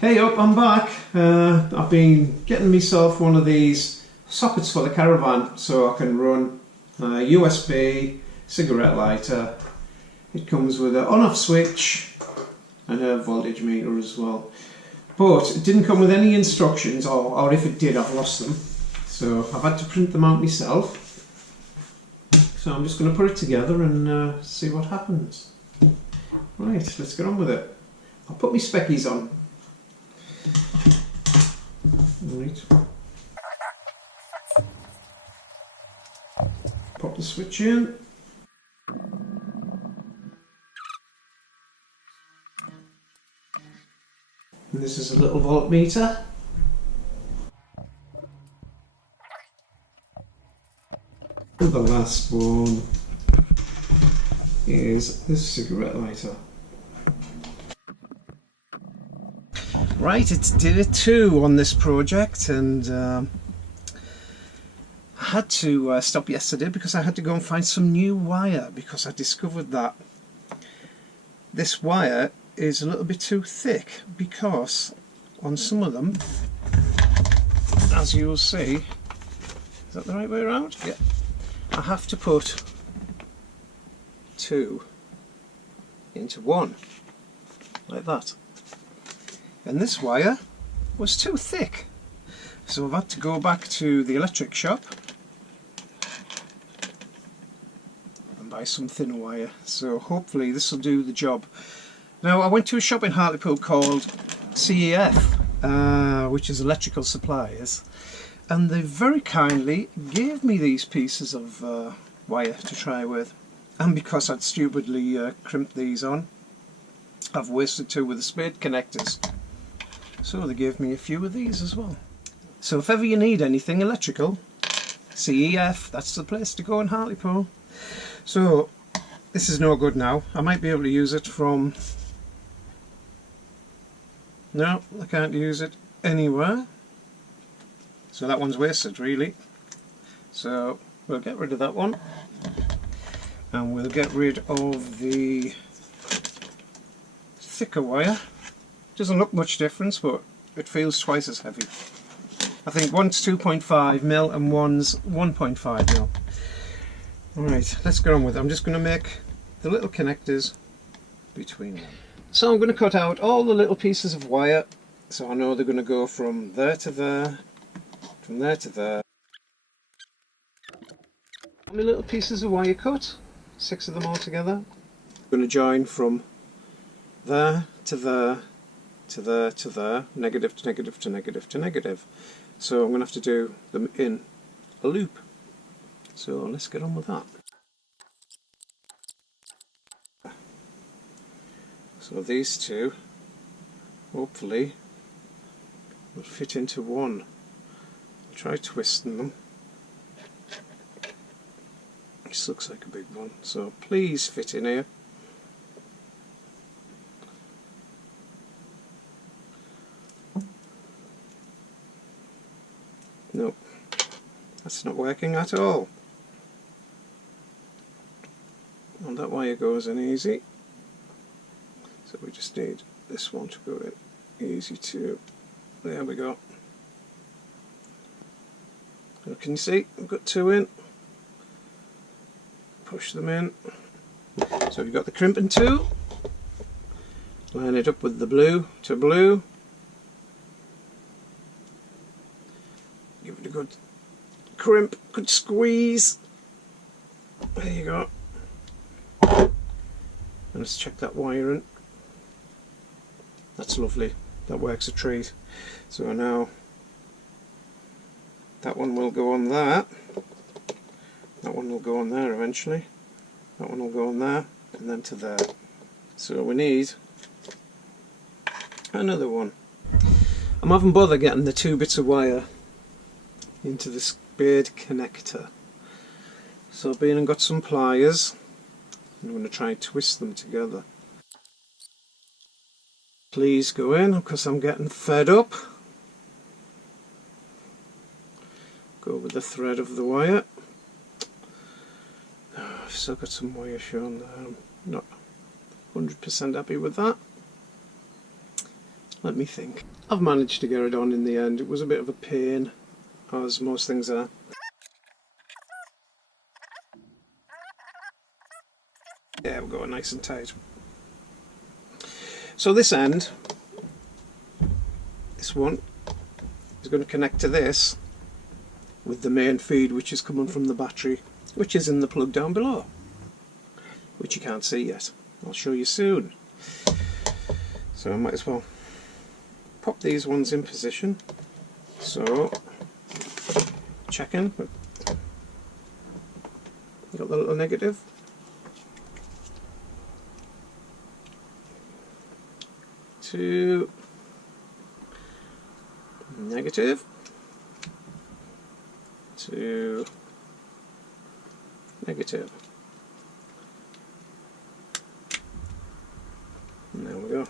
Hey up, I'm back. I've been getting myself one of these sockets for the Caravan so I can run a USB cigarette lighter. It comes with an on-off switch and a voltage meter as well. But it didn't come with any instructions, or if it did, I've lost them. So I've had to print them out myself. So I'm just going to put it together and see what happens. Right, let's get on with it. I'll put my speckies on. Right. Pop the switch in. And this is a little voltmeter. And the last one is this cigarette lighter. Right, it's day 2 on this project, and I had to stop yesterday because I had to go and find some new wire, because I discovered that this wire is a little bit too thick, because on some of them, as you'll see, is that the right way around? Yeah. I have to put 2 into 1, like that. And this wire was too thick, so I've had to go back to the electric shop and buy some thinner wire. So hopefully this will do the job. Now, I went to a shop in Hartlepool called CEF, which is Electrical Supplies, and they very kindly gave me these pieces of wire to try with. And because I'd stupidly crimped these on, I've wasted 2 with the spade connectors. So they gave me a few of these as well. So if ever you need anything electrical, CEF, that's the place to go in Hartlepool. So this is no good now. I might be able to use it from... No, I can't use it anywhere. So that one's wasted, really. So we'll get rid of that one. And we'll get rid of the thicker wire. Doesn't look much difference, but it feels twice as heavy. I think one's 2.5mm and one's 1.5mm. Alright, let's get on with it. I'm just going to make the little connectors between them. So I'm going to cut out all the little pieces of wire, so I know they're going to go from there to there, from there to there. How many little pieces of wire cut? 6 of them all together. I'm going to join from there to there, to there to there, negative to negative to negative to negative. So I'm going to have to do them in a loop. So let's get on with that. So these two hopefully will fit into one. I'll try twisting them. This looks like a big one, so please fit in here. Nope, that's not working at all. And that wire goes in easy. So we just need this one to go in easy too. There we go. Now can you see? We've got 2 in. Push them in. So we've got the crimping tool. Line it up with the blue to blue. Give it a good crimp, good squeeze. There you go. And let's check that wire in. That's lovely. That works a treat. So now that one will go on there. That one will go on there eventually. That one will go on there, and then to there. So we need another one. I'm having bother getting the 2 bits of wire into the spade connector. So I've been and got some pliers. I'm going to try and twist them together. Please go in, because I'm getting fed up. Go with the thread of the wire. I've still got some wire shown there. I'm not 100% happy with that. Let me think. I've managed to get it on in the end. It was a bit of a pain, as most things are. There we go, nice and tight. So this end, this one, is going to connect to this with the main feed, which is coming from the battery, which is in the plug down below, which you can't see yet. I'll show you soon. So I might as well pop these ones in position. So, checking. Got the little negative. To negative. To negative. And there we go.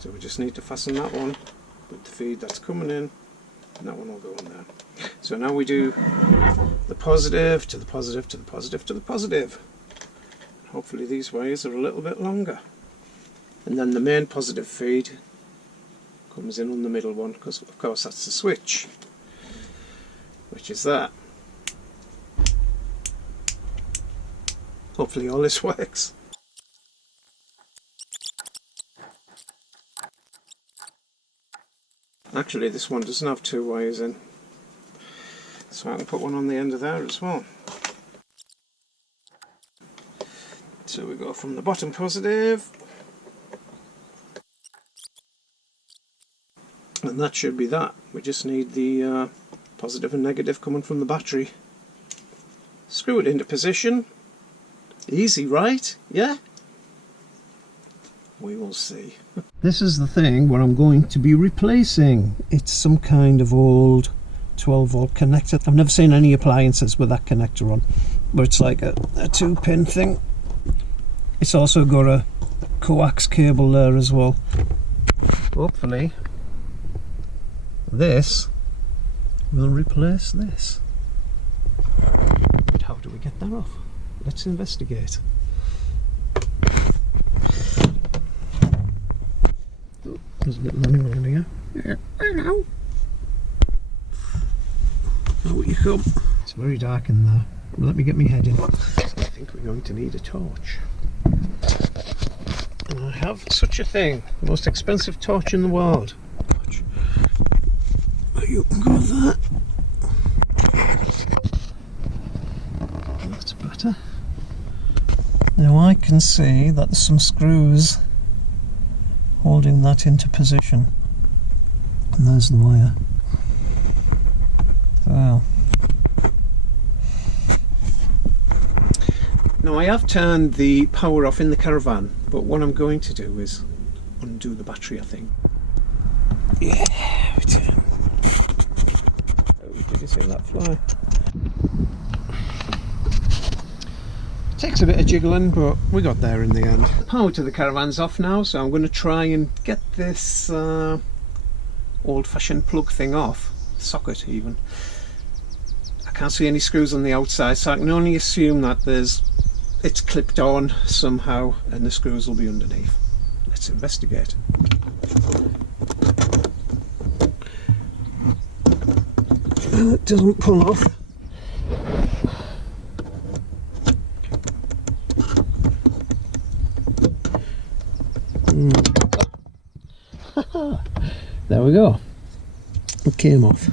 So we just need to fasten that one with the feed that's coming in, and that one will go in there. So now we do the positive to the positive to the positive to the positive. Hopefully these wires are a little bit longer. And then the main positive feed comes in on the middle one, because of course that's the switch, which is that. Hopefully all this works. Actually this one doesn't have two wires in, so I can put one on the end of there as well. So we go from the bottom positive, and that should be that. We just need the positive and negative coming from the battery. Screw it into position. Easy, right? Yeah? We will see. This is the thing what I'm going to be replacing. It's some kind of old 12 volt connector. I've never seen any appliances with that connector on, but it's like a 2-pin thing. It's also got a coax cable there as well. Hopefully this will replace this. But how do we get that off? Let's investigate. There's a little animal in here. Yeah, hello. Out you come. It's very dark in there. Let me get my head in. I think we're going to need a torch. And I have such a thing. The most expensive torch in the world. You can go with that. That's better. Now I can see that there's some screws holding that into position, and there's the wire. Well, now I have turned the power off in the Caravan, but what I'm going to do is undo the battery, I think. Yeah, oh, did you see that fly? Takes a bit of jiggling, but we got there in the end. Power to the Caravan's off now, so I'm going to try and get this old-fashioned plug thing off, socket even. I can't see any screws on the outside, so I can only assume that it's clipped on somehow and the screws will be underneath. Let's investigate. It doesn't pull off. There we go. It came off.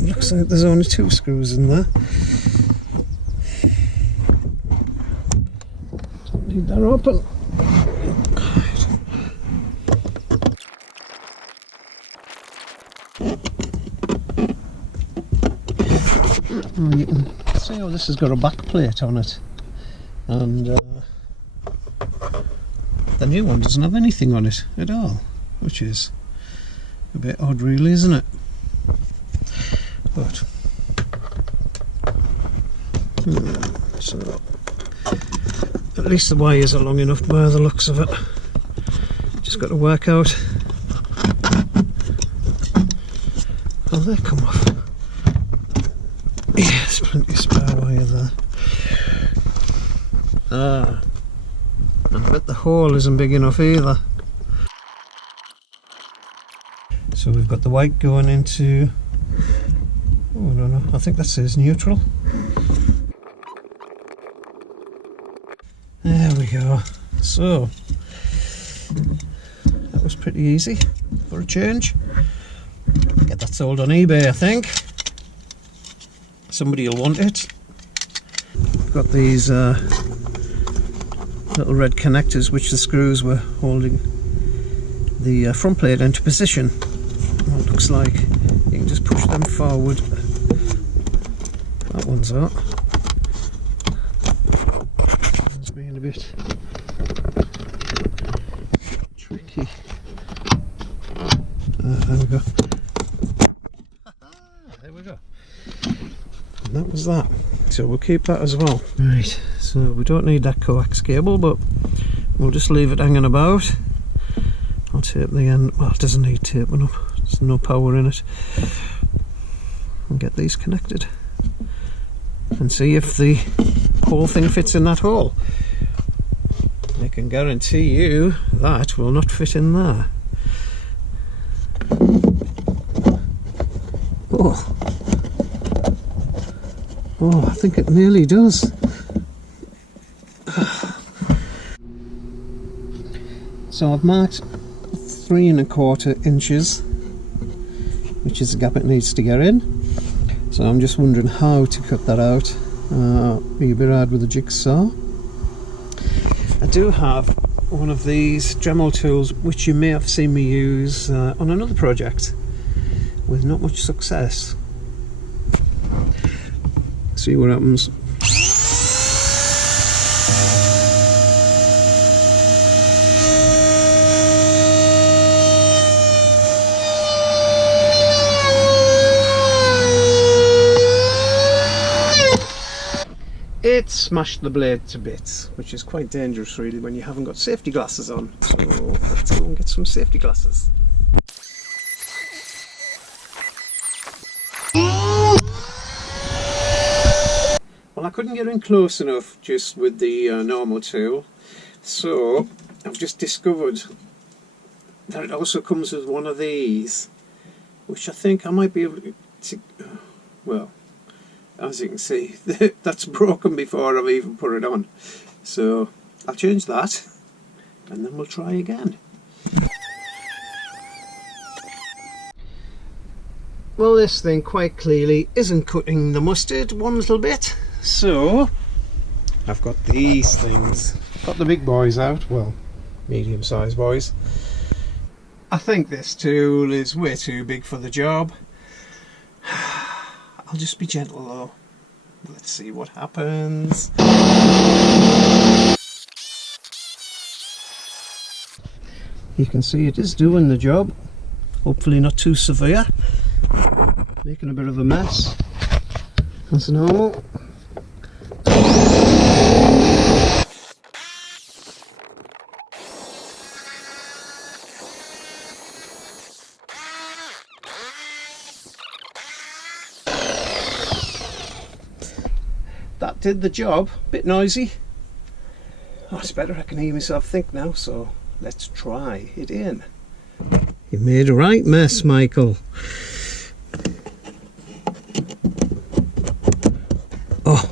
Looks like there's only 2 screws in there. Don't need that open. You can see how this has got a back plate on it, and the new one doesn't have anything on it at all, which is a bit odd really, isn't it? But so at least the wires are long enough by the looks of it. Just got to work out how they come off. Yeah, there's plenty of spare wire there. And I bet the hole isn't big enough either. So we've got the white going into, oh, I don't know, I think that says neutral. There we go. So that was pretty easy for a change. Get that sold on eBay, I think. Somebody will want it. Got these little red connectors which the screws were holding the front plate into position. What it looks like, you can just push them forward. That one's out. It's being a bit tricky. There we go. There we go. And that was that. So we'll keep that as well. Right, so we don't need that coax cable, but we'll just leave it hanging about. I'll tape the end. Well, it doesn't need taping up. There's no power in it. And get these connected. And see if the whole thing fits in that hole. I can guarantee you that will not fit in there. Oh. Oh, I think it nearly does. So I've marked 3¼ inches, which is the gap it needs to get in. So I'm just wondering how to cut that out. Be a bit hard with a jigsaw. I do have one of these Dremel tools, which you may have seen me use on another project with not much success. See what happens. It smashed the blade to bits, which is quite dangerous really when you haven't got safety glasses on. So let's go and get some safety glasses. Well, I couldn't get in close enough just with the normal tool, so I've just discovered that it also comes with one of these, which I think I might be able to, well, as you can see, that's broken before I've even put it on. So I'll change that and then we'll try again. Well, this thing quite clearly isn't cutting the mustard one little bit. So I've got these things. Got the big boys out, well, medium-sized boys. I think this tool is way too big for the job. I'll just be gentle though. Let's see what happens. You can see it is doing the job. Hopefully not too severe. Making a bit of a mess. That's normal. That did the job. Bit noisy. Oh, it's better I can hear myself think now, so let's try it in. You made a right mess, Michael. Oh.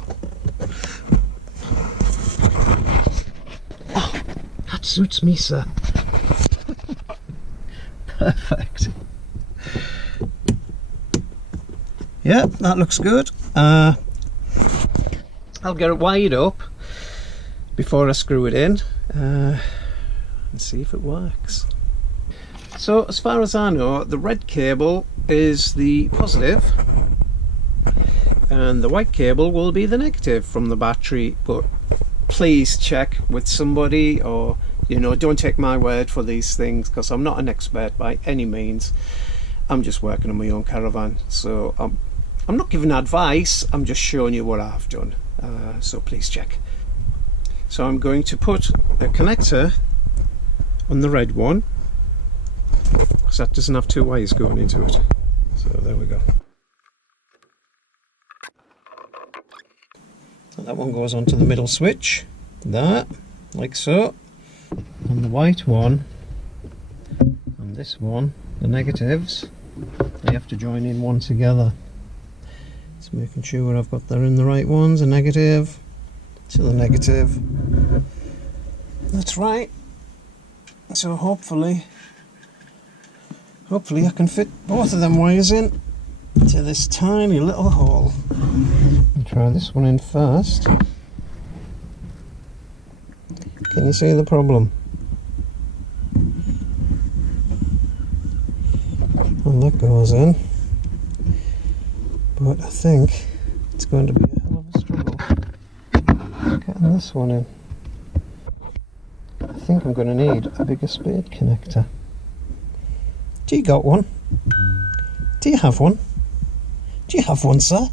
Oh, that suits me, sir. Perfect. Yeah, that looks good. I'll get it wired up before I screw it in and see if it works. So as far as I know, the red cable is the positive and the white cable will be the negative from the battery, but please check with somebody, or you know, don't take my word for these things because I'm not an expert by any means. I'm just working on my own caravan, so I'm not giving advice, I'm just showing you what I've done. So please check. So I'm going to put a connector on the red one because that doesn't have two wires going into it. So there we go. So that one goes onto the middle switch, there, like so. on the white one and this one, the negatives, they have to join in one together. Just making sure I've got them in the right ones, a negative to the negative. That's right. So hopefully I can fit both of them wires in to this tiny little hole. I'll try this one in first. Can you see the problem? And that goes in. But I think it's going to be a hell of a struggle getting this one in. I think I'm going to need a bigger spade connector. Do you got one? Do you have one? Do you have one, sir?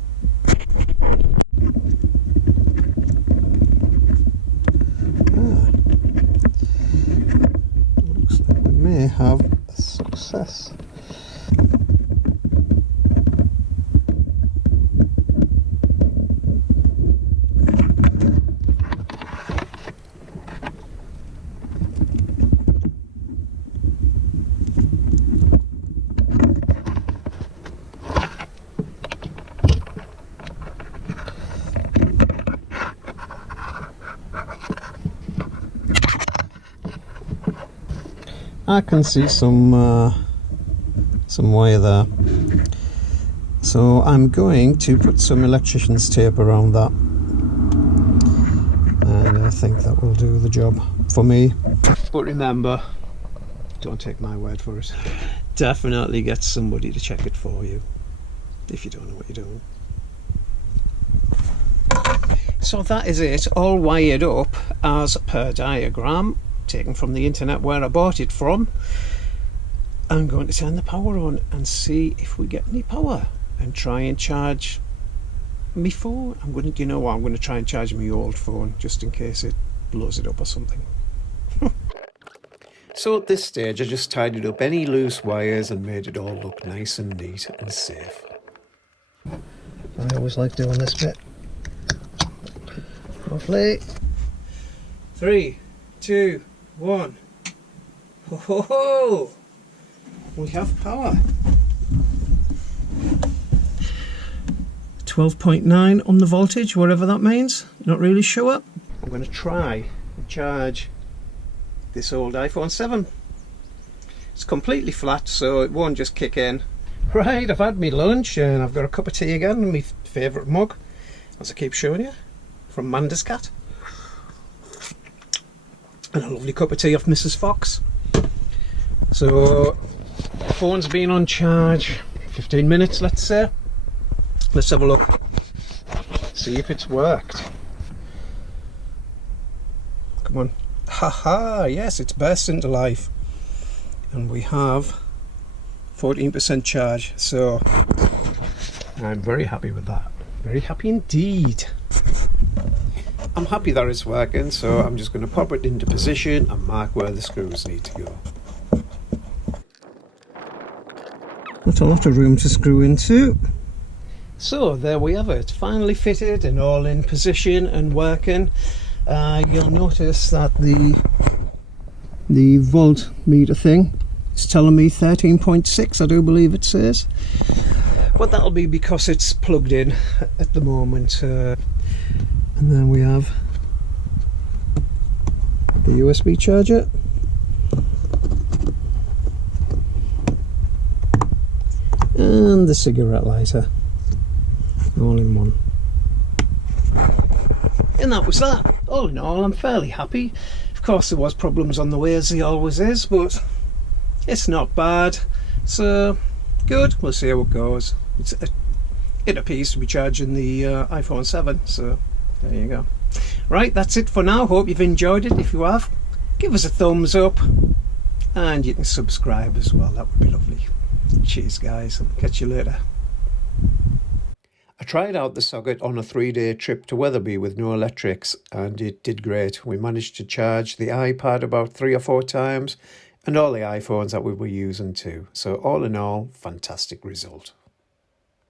Looks like we may have a success. I can see some wire there, so I'm going to put some electrician's tape around that, and I think that will do the job for me. But remember, don't take my word for it. Definitely get somebody to check it for you if you don't know what you're doing. So that is it, all wired up as per diagram, taken from the internet where I bought it from. I'm going to turn the power on and see if we get any power and try and charge my phone. I'm going to try and charge my old phone just in case it blows it up or something. So at this stage I just tidied up any loose wires and made it all look nice and neat and safe. I always like doing this bit. Lovely. 3, 2, 1. Ho ho ho! We have power. 12.9 on the voltage, whatever that means. Not really sure. I'm going to try and charge this old iPhone 7. It's completely flat, so it won't just kick in. Right, I've had my lunch and I've got a cup of tea again in my favourite mug, as I keep showing you, from Manda's Cat. And a lovely cup of tea off Mrs. Fox. So, phone's been on charge 15 minutes, let's say. Let's have a look. See if it's worked. Come on. Haha, yes, it's burst into life. And we have 14% charge. So, I'm very happy with that. Very happy indeed. I'm happy that it's working, so I'm just going to pop it into position and mark where the screws need to go. Not a lot of room to screw into. So there we have it, finally fitted and all in position and working. You'll notice that the voltmeter thing is telling me 13.6, I do believe it says. But that'll be because it's plugged in at the moment. And then we have the USB charger. And the cigarette lighter. All in one. And that was that. All in all, I'm fairly happy. Of course there was problems on the way, as there always is, but it's not bad. So, good. We'll see how it goes. It appears to be charging the iPhone 7, so there you go. Right, that's it for now. Hope you've enjoyed it. If you have, give us a thumbs up and you can subscribe as well. That would be lovely. Cheers guys, catch you later. I tried out the socket on a 3-day trip to Wetherby with no electrics and it did great. We managed to charge the iPad about 3 or 4 times and all the iPhones that we were using too. So all in all, fantastic result.